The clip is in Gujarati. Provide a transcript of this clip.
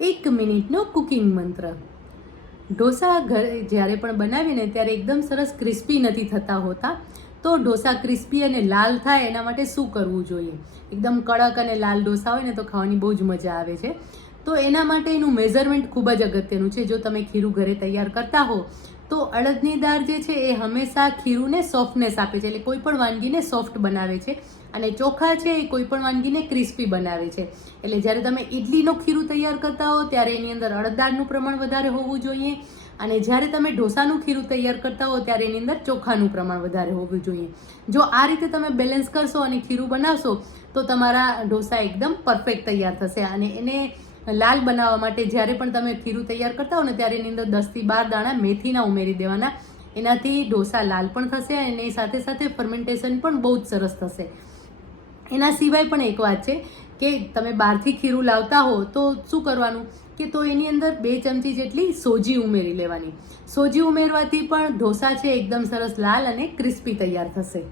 એક મિનિટનો કુકિંગ મંત્ર. ઢોસા ઘરે જ્યારે પણ બનાવીને ત્યારે એકદમ સરસ ક્રિસ્પી નથી થતા હોતા, તો ઢોસા ક્રિસ્પી અને લાલ થાય એના માટે શું કરવું જોઈએ? એકદમ કડક અને લાલ ઢોસા હોય ને તો ખાવાની બહુ જ મજા આવે છે. તો એના માટે એનું મેઝરમેન્ટ ખૂબ જ અગત્યનું છે. જો તમે ખીરું ઘરે તૈયાર કરતા હો તો અડદની દાળ જે છે એ હંમેશા ખીરુંને સોફ્ટનેસ આપે છે, એટલે કોઈ પણ વાનગીને સોફ્ટ બનાવે છે. અને ચોખા છે એ કોઈ પણ વાનગીને ક્રિસ્પી બનાવે છે. એટલે જ્યારે તમે ઇડલીનો ખીરું તૈયાર કરતા હો, ત્યારે એની અંદર અડદ દાળનું પ્રમાણ વધારે હોવું જોઈએ. અને જ્યારે તમે ઢોસાનું ખીરું તૈયાર કરતા હો, ત્યારે એની અંદર ચોખાનું પ્રમાણ વધારે હોવું જોઈએ. જો આ રીતે તમે બેલેન્સ કરશો અને ખીરું બનાવશો, તો તમારા ઢોસા એકદમ પરફેક્ટ તૈયાર થશે. અને એને લાલ બનાવવા માટે જ્યારે પણ તમે ખીરું તૈયાર કરતા હો ને ત્યારે એની અંદર દસથી બાર દાણા મેથીના ઉમેરી દેવાના. એનાથી ઢોસા લાલ પણ થશે અને સાથે સાથે ફર્મેન્ટેશન પણ બહુ જ સરસ થશે. એના સિવાય પણ એક વાત છે કે તમે બહારથી ખીરું લાવતા હો તો શું કરવાનું? કે તો એની અંદર બે ચમચી જેટલી સોજી ઉમેરી લેવાની. સોજી ઉમેરવાથી પણ ઢોસા છે, એકદમ સરસ લાલ અને ક્રિસ્પી તૈયાર થશે.